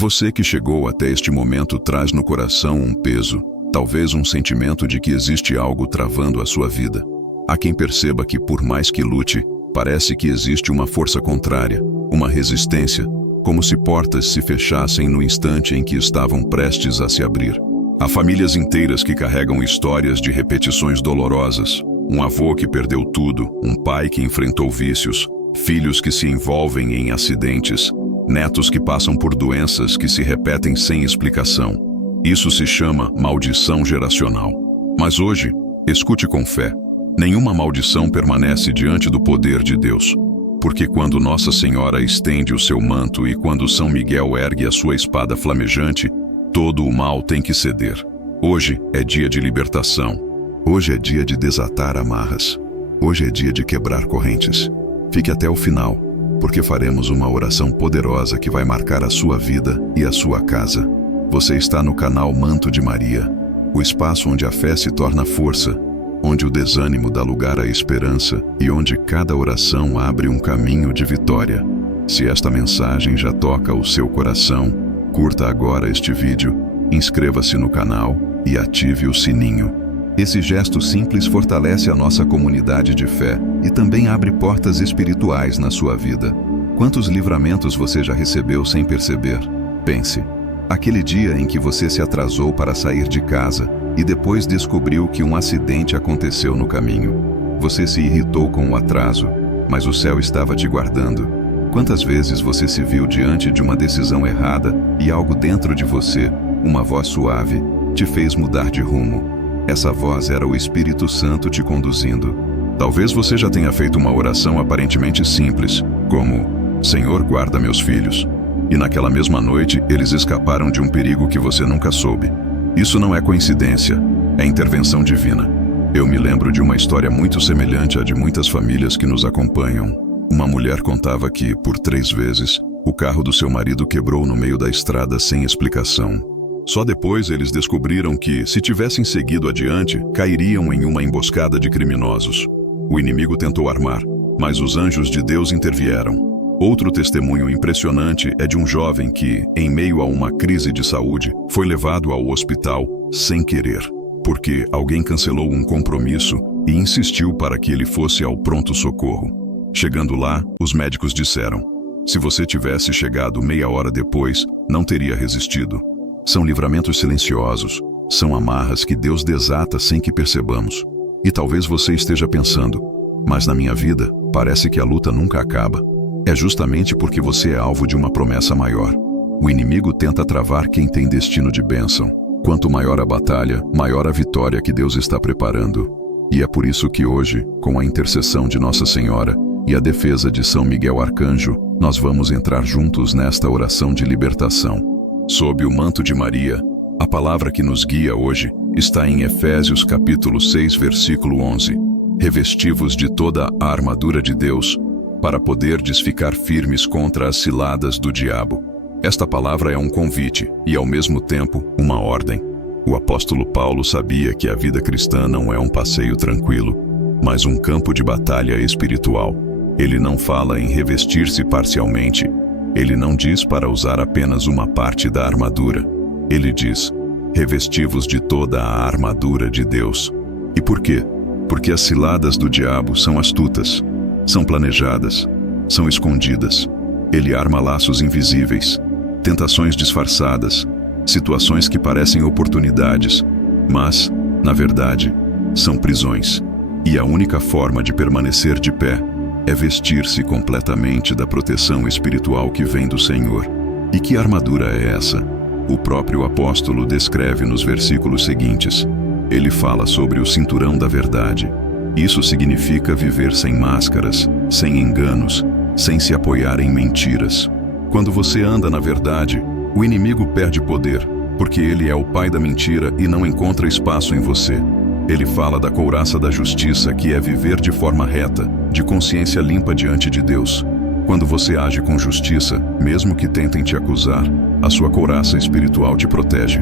Você que chegou até este momento traz no coração um peso, talvez um sentimento de que existe algo travando a sua vida. Há quem perceba que, por mais que lute, parece que existe uma força contrária, uma resistência, como se portas se fechassem no instante em que estavam prestes a se abrir. Há famílias inteiras que carregam histórias de repetições dolorosas. Um avô que perdeu tudo, um pai que enfrentou vícios, filhos que se envolvem em acidentes, netos que passam por doenças que se repetem sem explicação. Isso se chama maldição geracional. Mas hoje, escute com fé. Nenhuma maldição permanece diante do poder de Deus. Porque quando Nossa Senhora estende o seu manto e quando São Miguel ergue a sua espada flamejante, todo o mal tem que ceder. Hoje é dia de libertação. Hoje é dia de desatar amarras. Hoje é dia de quebrar correntes. Fique até o final, porque faremos uma oração poderosa que vai marcar a sua vida e a sua casa. Você está no canal Manto de Maria, o espaço onde a fé se torna força, onde o desânimo dá lugar à esperança e onde cada oração abre um caminho de vitória. Se esta mensagem já toca o seu coração, curta agora este vídeo, inscreva-se no canal e ative o sininho. Esse gesto simples fortalece a nossa comunidade de fé e também abre portas espirituais na sua vida. Quantos livramentos você já recebeu sem perceber? Pense. Aquele dia em que você se atrasou para sair de casa e depois descobriu que um acidente aconteceu no caminho. Você se irritou com o atraso, mas o céu estava te guardando. Quantas vezes você se viu diante de uma decisão errada e algo dentro de você, uma voz suave, te fez mudar de rumo? Essa voz era o Espírito Santo te conduzindo. Talvez você já tenha feito uma oração aparentemente simples, como: Senhor, guarda meus filhos. E naquela mesma noite, eles escaparam de um perigo que você nunca soube. Isso não é coincidência, é intervenção divina. Eu me lembro de uma história muito semelhante à de muitas famílias que nos acompanham. Uma mulher contava que, por 3 vezes, o carro do seu marido quebrou no meio da estrada sem explicação. Só depois eles descobriram que, se tivessem seguido adiante, cairiam em uma emboscada de criminosos. O inimigo tentou armar, mas os anjos de Deus intervieram. Outro testemunho impressionante é de um jovem que, em meio a uma crise de saúde, foi levado ao hospital sem querer, porque alguém cancelou um compromisso e insistiu para que ele fosse ao pronto-socorro. Chegando lá, os médicos disseram: se você tivesse chegado meia hora depois, não teria resistido. São livramentos silenciosos, são amarras que Deus desata sem que percebamos. E talvez você esteja pensando: mas na minha vida, parece que a luta nunca acaba. É justamente porque você é alvo de uma promessa maior. O inimigo tenta travar quem tem destino de bênção. Quanto maior a batalha, maior a vitória que Deus está preparando. E é por isso que hoje, com a intercessão de Nossa Senhora e a defesa de São Miguel Arcanjo, nós vamos entrar juntos nesta oração de libertação. Sob o manto de Maria, a palavra que nos guia hoje está em Efésios capítulo 6, versículo 11. Revesti-vos de toda a armadura de Deus, para poderdes ficar firmes contra as ciladas do diabo. Esta palavra é um convite e, ao mesmo tempo, uma ordem. O apóstolo Paulo sabia que a vida cristã não é um passeio tranquilo, mas um campo de batalha espiritual. Ele não fala em revestir-se parcialmente. Ele não diz para usar apenas uma parte da armadura. Ele diz: revesti-vos de toda a armadura de Deus. E por quê? Porque as ciladas do diabo são astutas, são planejadas, são escondidas. Ele arma laços invisíveis, tentações disfarçadas, situações que parecem oportunidades, mas, na verdade, são prisões. E a única forma de permanecer de pé é vestir-se completamente da proteção espiritual que vem do Senhor. E que armadura é essa? O próprio apóstolo descreve nos versículos seguintes. Ele fala sobre o cinturão da verdade. Isso significa viver sem máscaras, sem enganos, sem se apoiar em mentiras. Quando você anda na verdade, o inimigo perde poder, porque ele é o pai da mentira e não encontra espaço em você. Ele fala da couraça da justiça, que é viver de forma reta, de consciência limpa diante de Deus. Quando você age com justiça, mesmo que tentem te acusar, a sua couraça espiritual te protege.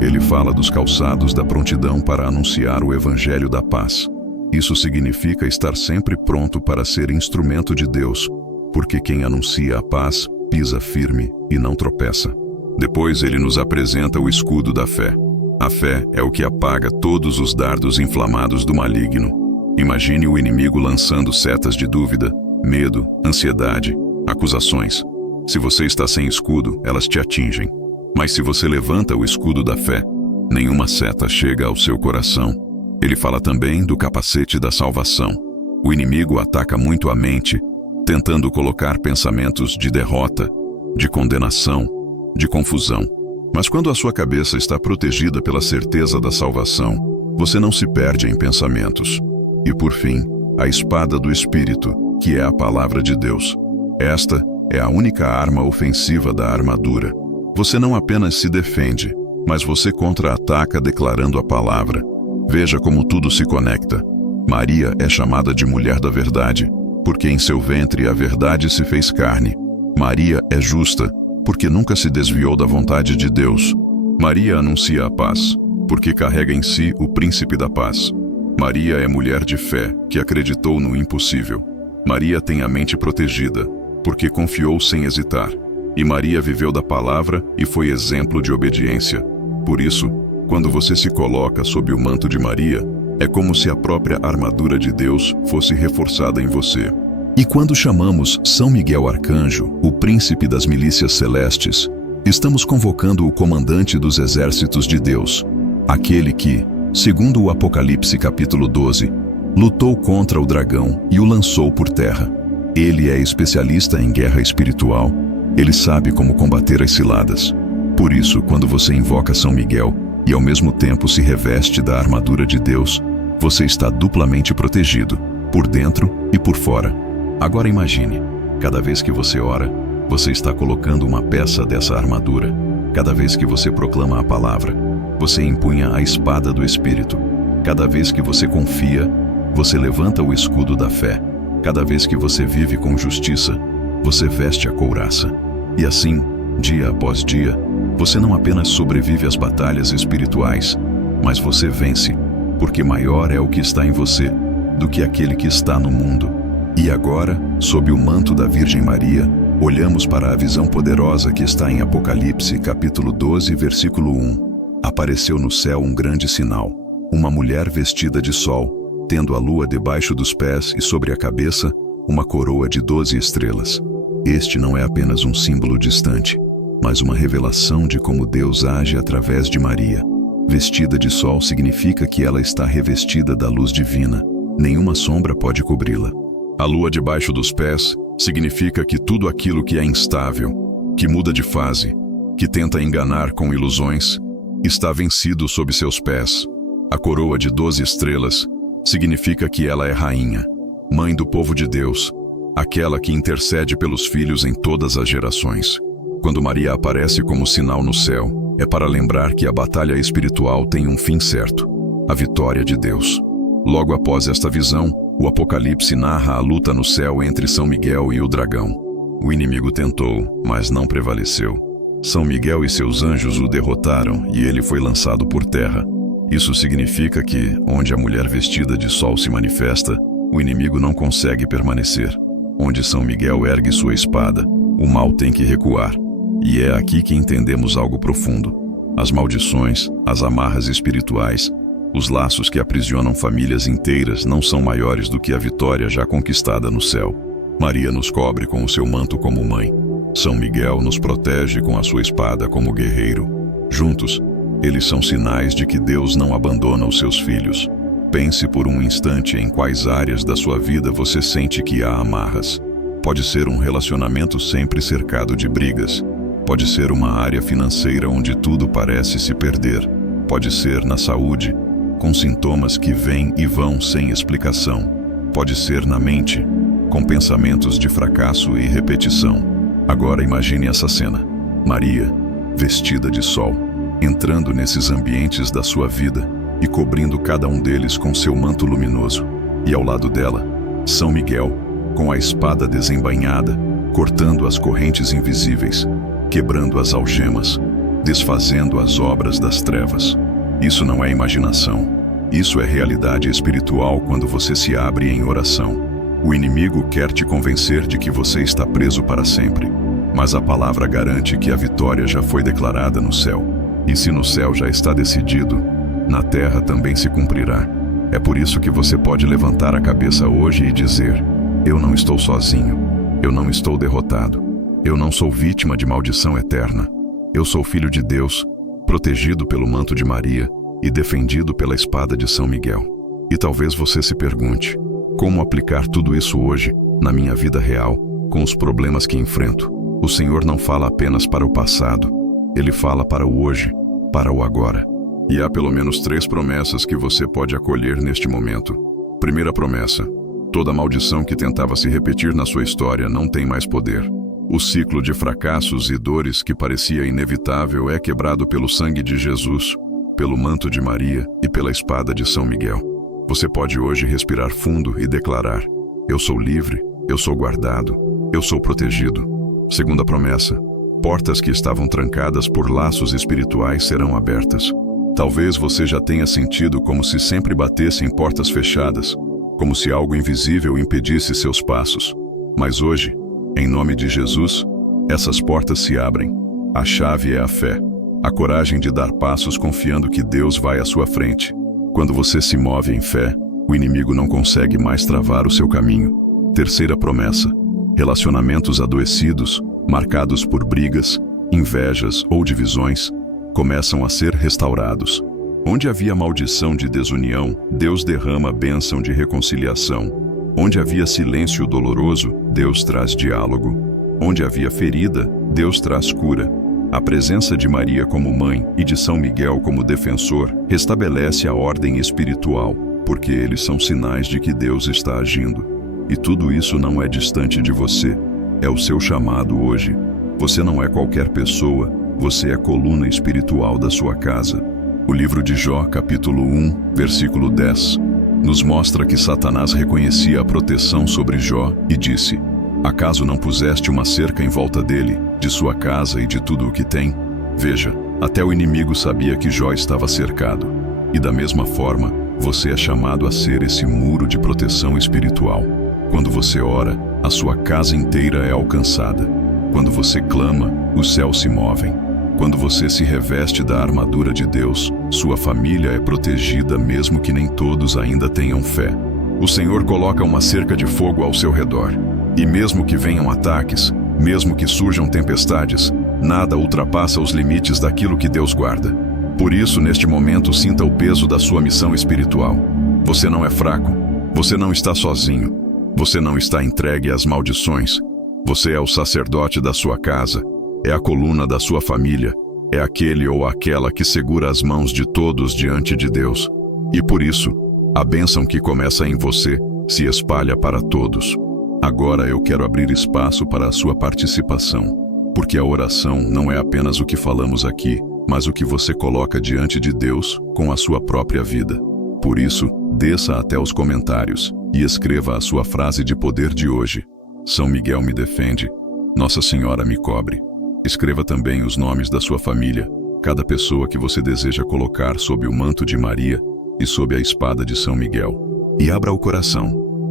Ele fala dos calçados da prontidão para anunciar o evangelho da paz. Isso significa estar sempre pronto para ser instrumento de Deus, porque quem anuncia a paz pisa firme e não tropeça. Depois ele nos apresenta o escudo da fé. A fé é o que apaga todos os dardos inflamados do maligno. Imagine o inimigo lançando setas de dúvida, medo, ansiedade, acusações. Se você está sem escudo, elas te atingem. Mas se você levanta o escudo da fé, nenhuma seta chega ao seu coração. Ele fala também do capacete da salvação. O inimigo ataca muito a mente, tentando colocar pensamentos de derrota, de condenação, de confusão. Mas quando a sua cabeça está protegida pela certeza da salvação, você não se perde em pensamentos. E por fim, a espada do Espírito, que é a palavra de Deus. Esta é a única arma ofensiva da armadura. Você não apenas se defende, mas você contra-ataca declarando a palavra. Veja como tudo se conecta. Maria é chamada de mulher da verdade, porque em seu ventre a verdade se fez carne. Maria é justa, porque nunca se desviou da vontade de Deus. Maria anuncia a paz, porque carrega em si o príncipe da paz. Maria é mulher de fé, que acreditou no impossível. Maria tem a mente protegida, porque confiou sem hesitar. E Maria viveu da palavra e foi exemplo de obediência. Por isso, quando você se coloca sob o manto de Maria, é como se a própria armadura de Deus fosse reforçada em você. E quando chamamos São Miguel Arcanjo, o príncipe das milícias celestes, estamos convocando o comandante dos exércitos de Deus, aquele que, segundo o Apocalipse capítulo 12, lutou contra o dragão e o lançou por terra. Ele é especialista em guerra espiritual. Ele sabe como combater as ciladas. Por isso, quando você invoca São Miguel e ao mesmo tempo se reveste da armadura de Deus, você está duplamente protegido, por dentro e por fora. Agora imagine, cada vez que você ora, você está colocando uma peça dessa armadura. Cada vez que você proclama a palavra, você empunha a espada do Espírito. Cada vez que você confia, você levanta o escudo da fé. Cada vez que você vive com justiça, você veste a couraça. E assim, dia após dia, você não apenas sobrevive às batalhas espirituais, mas você vence, porque maior é o que está em você do que aquele que está no mundo. E agora, sob o manto da Virgem Maria, olhamos para a visão poderosa que está em Apocalipse, capítulo 12, versículo 1. Apareceu no céu um grande sinal, uma mulher vestida de sol, tendo a lua debaixo dos pés e sobre a cabeça uma coroa de 12 estrelas. Este não é apenas um símbolo distante, mas uma revelação de como Deus age através de Maria. Vestida de sol significa que ela está revestida da luz divina. Nenhuma sombra pode cobri-la. A lua debaixo dos pés significa que tudo aquilo que é instável, que muda de fase, que tenta enganar com ilusões, está vencido sob seus pés. A coroa de 12 estrelas significa que ela é rainha, mãe do povo de Deus, aquela que intercede pelos filhos em todas as gerações. Quando Maria aparece como sinal no céu, é para lembrar que a batalha espiritual tem um fim certo, a vitória de Deus. Logo após esta visão, o Apocalipse narra a luta no céu entre São Miguel e o dragão. O inimigo tentou, mas não prevaleceu. São Miguel e seus anjos o derrotaram e ele foi lançado por terra. Isso significa que, onde a mulher vestida de sol se manifesta, o inimigo não consegue permanecer. Onde São Miguel ergue sua espada, o mal tem que recuar. E é aqui que entendemos algo profundo. As maldições, as amarras espirituais, os laços que aprisionam famílias inteiras não são maiores do que a vitória já conquistada no céu. Maria nos cobre com o seu manto como mãe. São Miguel nos protege com a sua espada como guerreiro. Juntos, eles são sinais de que Deus não abandona os seus filhos. Pense por um instante em quais áreas da sua vida você sente que há amarras. Pode ser um relacionamento sempre cercado de brigas. Pode ser uma área financeira onde tudo parece se perder. Pode ser na saúde, com sintomas que vêm e vão sem explicação. Pode ser na mente, com pensamentos de fracasso e repetição. Agora imagine essa cena. Maria, vestida de sol, entrando nesses ambientes da sua vida e cobrindo cada um deles com seu manto luminoso. E ao lado dela, São Miguel, com a espada desembainhada, cortando as correntes invisíveis, quebrando as algemas, desfazendo as obras das trevas. Isso não é imaginação. Isso é realidade espiritual quando você se abre em oração. O inimigo quer te convencer de que você está preso para sempre. mas a palavra garante que a vitória já foi declarada no céu. E se no céu já está decidido, na terra também se cumprirá. É por isso que você pode levantar a cabeça hoje e dizer: eu não estou sozinho, eu não estou derrotado, eu não sou vítima de maldição eterna. Eu sou filho de Deus, protegido pelo manto de Maria e defendido pela espada de São Miguel. E talvez você se pergunte: como aplicar tudo isso hoje, na minha vida real, com os problemas que enfrento? O Senhor não fala apenas para o passado, Ele fala para o hoje, para o agora. E há pelo menos 3 promessas que você pode acolher neste momento. Primeira promessa: toda maldição que tentava se repetir na sua história não tem mais poder. O ciclo de fracassos e dores que parecia inevitável é quebrado pelo sangue de Jesus, pelo manto de Maria e pela espada de São Miguel. Você pode hoje respirar fundo e declarar: eu sou livre, eu sou guardado, eu sou protegido. Segunda promessa: portas que estavam trancadas por laços espirituais serão abertas. Talvez você já tenha sentido como se sempre batesse em portas fechadas, como se algo invisível impedisse seus passos. Mas hoje, em nome de Jesus, essas portas se abrem. A chave é a fé, a coragem de dar passos confiando que Deus vai à sua frente. Quando você se move em fé, o inimigo não consegue mais travar o seu caminho. Terceira promessa: relacionamentos adoecidos, marcados por brigas, invejas ou divisões, começam a ser restaurados. Onde havia maldição de desunião, Deus derrama bênção de reconciliação. Onde havia silêncio doloroso, Deus traz diálogo. Onde havia ferida, Deus traz cura. A presença de Maria como mãe e de São Miguel como defensor restabelece a ordem espiritual, porque eles são sinais de que Deus está agindo. E tudo isso não é distante de você, é o seu chamado hoje. Você não é qualquer pessoa, você é coluna espiritual da sua casa. O livro de Jó, capítulo 1, versículo 10, nos mostra que Satanás reconhecia a proteção sobre Jó e disse: acaso não puseste uma cerca em volta dele, de sua casa e de tudo o que tem? Veja, até o inimigo sabia que Jó estava cercado. E da mesma forma, você é chamado a ser esse muro de proteção espiritual. Quando você ora, a sua casa inteira é alcançada. Quando você clama, os céus se movem. Quando você se reveste da armadura de Deus, sua família é protegida mesmo que nem todos ainda tenham fé. O Senhor coloca uma cerca de fogo ao seu redor. E mesmo que venham ataques, mesmo que surjam tempestades, nada ultrapassa os limites daquilo que Deus guarda. Por isso, neste momento, sinta o peso da sua missão espiritual. Você não é fraco. Você não está sozinho. Você não está entregue às maldições. Você é o sacerdote da sua casa. É a coluna da sua família. É aquele ou aquela que segura as mãos de todos diante de Deus. E por isso, a bênção que começa em você se espalha para todos. Agora eu quero abrir espaço para a sua participação, porque a oração não é apenas o que falamos aqui, mas o que você coloca diante de Deus com a sua própria vida. Por isso, desça até os comentários e escreva a sua frase de poder de hoje. São Miguel me defende. Nossa Senhora me cobre. Escreva também os nomes da sua família, cada pessoa que você deseja colocar sob o manto de Maria e sob a espada de São Miguel. E abra o coração.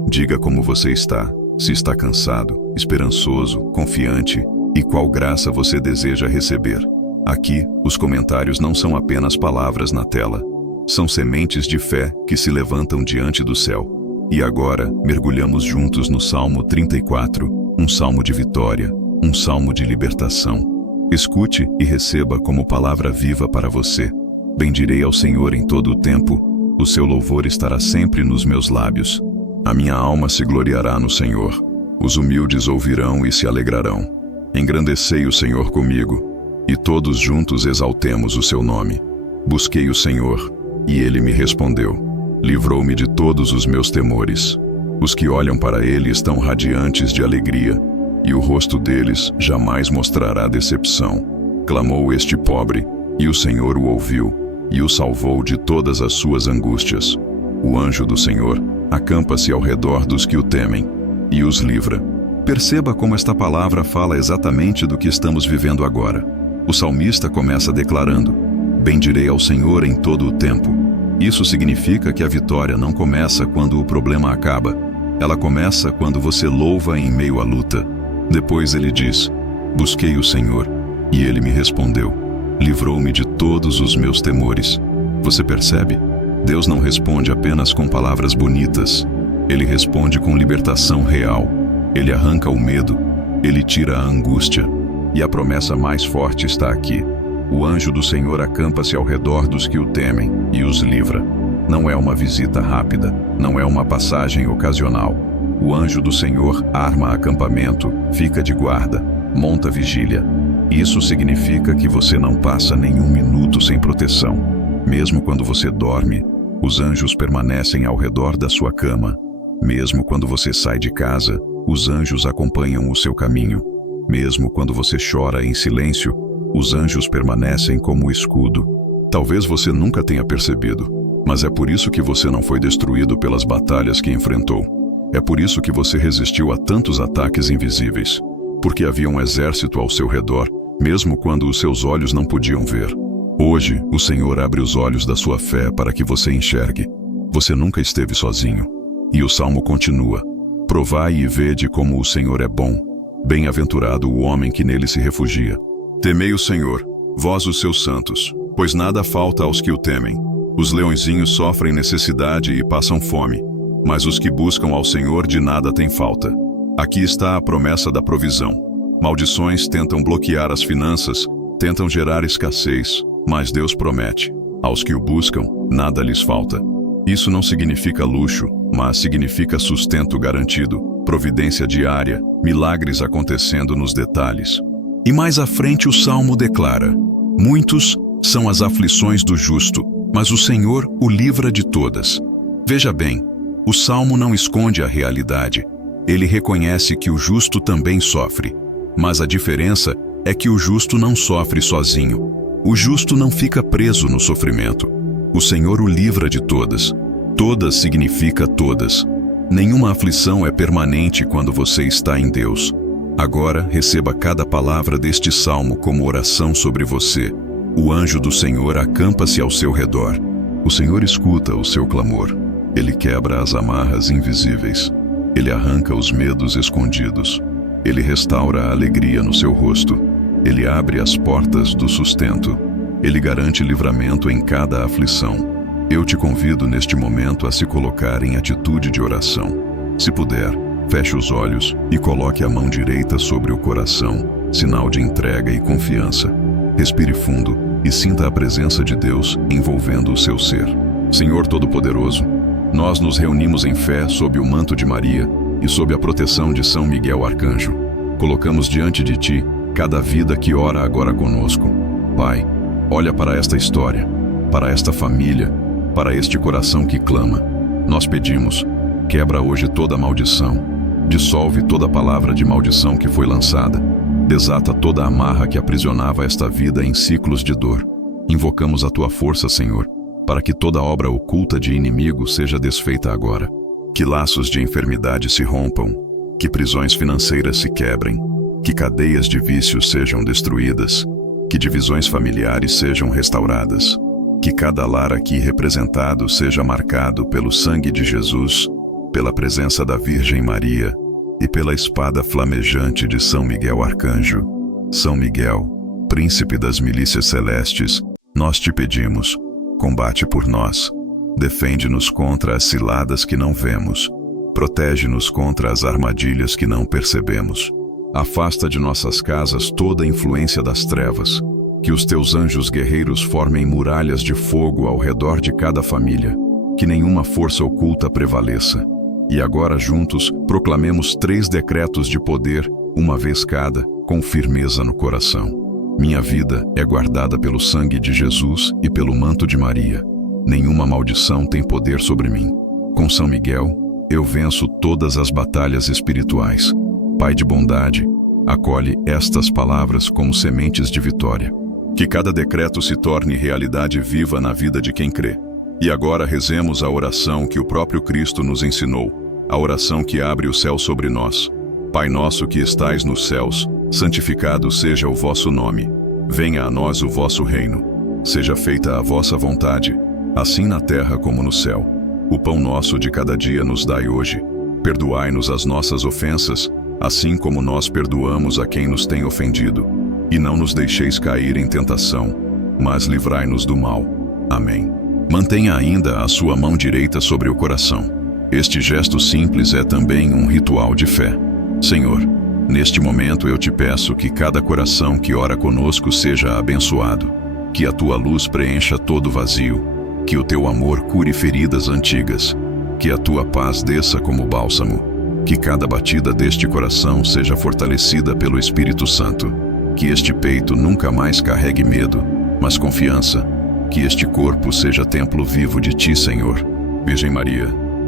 Diga como você está, se está cansado, esperançoso, confiante e qual graça você deseja receber. Aqui, os comentários não são apenas palavras na tela. São sementes de fé que se levantam diante do céu. E agora, mergulhamos juntos no Salmo 34, um salmo de vitória, um salmo de libertação. Escute e receba como palavra viva para você. Bendirei ao Senhor em todo o tempo, o seu louvor estará sempre nos meus lábios. A minha alma se gloriará no Senhor. Os humildes ouvirão e se alegrarão. Engrandecei o Senhor comigo, e todos juntos exaltemos o seu nome. Busquei o Senhor, e ele me respondeu. Livrou-me de todos os meus temores. Os que olham para ele estão radiantes de alegria, e o rosto deles jamais mostrará decepção. Clamou este pobre, e o Senhor o ouviu, e o salvou de todas as suas angústias. O anjo do Senhor acampa-se ao redor dos que o temem, e os livra. Perceba como esta palavra fala exatamente do que estamos vivendo agora. O salmista começa declarando: bendirei ao Senhor em todo o tempo. Isso significa que a vitória não começa quando o problema acaba. Ela começa quando você louva em meio à luta. Depois ele diz: Busquei o Senhor, e Ele me respondeu. Livrou-me de todos os meus temores. Você percebe? Deus não responde apenas com palavras bonitas. Ele responde com libertação real. Ele arranca o medo. Ele tira a angústia. E a promessa mais forte está aqui. O anjo do Senhor acampa-se ao redor dos que o temem e os livra. Não é uma visita rápida, não é uma passagem ocasional. O anjo do Senhor arma acampamento, fica de guarda, monta vigília. Isso significa que você não passa nenhum minuto sem proteção. Mesmo quando você dorme, os anjos permanecem ao redor da sua cama. Mesmo quando você sai de casa, os anjos acompanham o seu caminho. Mesmo quando você chora em silêncio, os anjos permanecem como escudo. Talvez você nunca tenha percebido, mas é por isso que você não foi destruído pelas batalhas que enfrentou. É por isso que você resistiu a tantos ataques invisíveis. Porque havia um exército ao seu redor, mesmo quando os seus olhos não podiam ver. Hoje, o Senhor abre os olhos da sua fé para que você enxergue. Você nunca esteve sozinho. E o Salmo continua. Provai e vede como o Senhor é bom. Bem-aventurado o homem que nele se refugia. Temei o Senhor, vós os seus santos, pois nada falta aos que o temem. Os leõezinhos sofrem necessidade e passam fome, mas os que buscam ao Senhor de nada têm falta. Aqui está a promessa da provisão. Maldições tentam bloquear as finanças, tentam gerar escassez, mas Deus promete. Aos que o buscam, nada lhes falta. Isso não significa luxo, mas significa sustento garantido, providência diária, milagres acontecendo nos detalhes. E mais à frente o Salmo declara: muitos são as aflições do justo, mas o Senhor o livra de todas. Veja bem, o Salmo não esconde a realidade. Ele reconhece que o justo também sofre. Mas a diferença é que o justo não sofre sozinho. O justo não fica preso no sofrimento. O Senhor o livra de todas. Todas significa todas. Nenhuma aflição é permanente quando você está em Deus. Agora, receba cada palavra deste salmo como oração sobre você. O anjo do Senhor acampa-se ao seu redor. O Senhor escuta o seu clamor. Ele quebra as amarras invisíveis. Ele arranca os medos escondidos. Ele restaura a alegria no seu rosto. Ele abre as portas do sustento. Ele garante livramento em cada aflição. Eu te convido neste momento a se colocar em atitude de oração. Se puder, feche os olhos e coloque a mão direita sobre o coração, sinal de entrega e confiança. Respire fundo e sinta a presença de Deus envolvendo o seu ser. Senhor Todo-Poderoso, nós nos reunimos em fé sob o manto de Maria e sob a proteção de São Miguel Arcanjo. Colocamos diante de Ti cada vida que ora agora conosco. Pai, olha para esta história, para esta família, para este coração que clama. Nós pedimos, quebra hoje toda maldição, dissolve toda palavra de maldição que foi lançada, desata toda a amarra que aprisionava esta vida em ciclos de dor. Invocamos a Tua força, Senhor, para que toda obra oculta de inimigo seja desfeita agora. Que laços de enfermidade se rompam, que prisões financeiras se quebrem, que cadeias de vícios sejam destruídas, que divisões familiares sejam restauradas, que cada lar aqui representado seja marcado pelo sangue de Jesus, pela presença da Virgem Maria e pela espada flamejante de São Miguel Arcanjo. São Miguel, príncipe das milícias celestes, nós te pedimos, combate por nós, defende-nos contra as ciladas que não vemos, protege-nos contra as armadilhas que não percebemos. Afasta de nossas casas toda a influência das trevas, que os teus anjos guerreiros formem muralhas de fogo ao redor de cada família, que nenhuma força oculta prevaleça. E agora juntos proclamemos 3 decretos de poder, uma vez cada, com firmeza no coração. Minha vida é guardada pelo sangue de Jesus e pelo manto de Maria. Nenhuma maldição tem poder sobre mim. Com São Miguel, eu venço todas as batalhas espirituais. Pai de bondade, acolhe estas palavras como sementes de vitória. Que cada decreto se torne realidade viva na vida de quem crê. E agora rezemos a oração que o próprio Cristo nos ensinou, a oração que abre o céu sobre nós. Pai nosso que estais nos céus, santificado seja o vosso nome. Venha a nós o vosso reino. Seja feita a vossa vontade, assim na terra como no céu. O pão nosso de cada dia nos dai hoje. Perdoai-nos as nossas ofensas, assim como nós perdoamos a quem nos tem ofendido. E não nos deixeis cair em tentação, mas livrai-nos do mal. Amém. Mantenha ainda a sua mão direita sobre o coração. Este gesto simples é também um ritual de fé. Senhor, neste momento eu te peço que cada coração que ora conosco seja abençoado, que a tua luz preencha todo vazio, que o teu amor cure feridas antigas, que a tua paz desça como bálsamo, que cada batida deste coração seja fortalecida pelo Espírito Santo, que este peito nunca mais carregue medo, mas confiança, que este corpo seja templo vivo de ti, Senhor. Virgem Maria,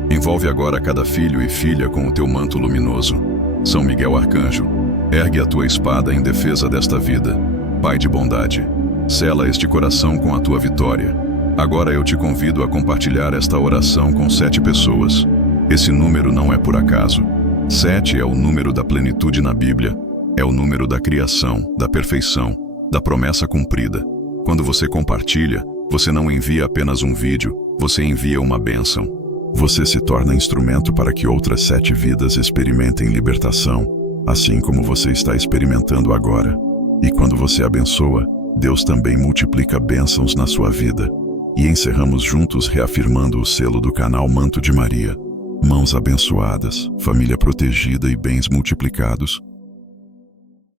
envolve agora cada filho e filha com o teu manto luminoso. São Miguel Arcanjo, ergue a tua espada em defesa desta vida. Pai de bondade, sela este coração com a tua vitória. Agora eu te convido a compartilhar esta oração com 7 pessoas. Esse número não é por acaso. 7 é o número da plenitude na Bíblia. É o número da criação, da perfeição, da promessa cumprida. Quando você compartilha, você não envia apenas um vídeo, você envia uma bênção. Você se torna instrumento para que outras 7 vidas experimentem libertação, assim como você está experimentando agora. E quando você abençoa, Deus também multiplica bênçãos na sua vida. E encerramos juntos reafirmando o selo do canal Manto de Maria. Mãos abençoadas, família protegida e bens multiplicados.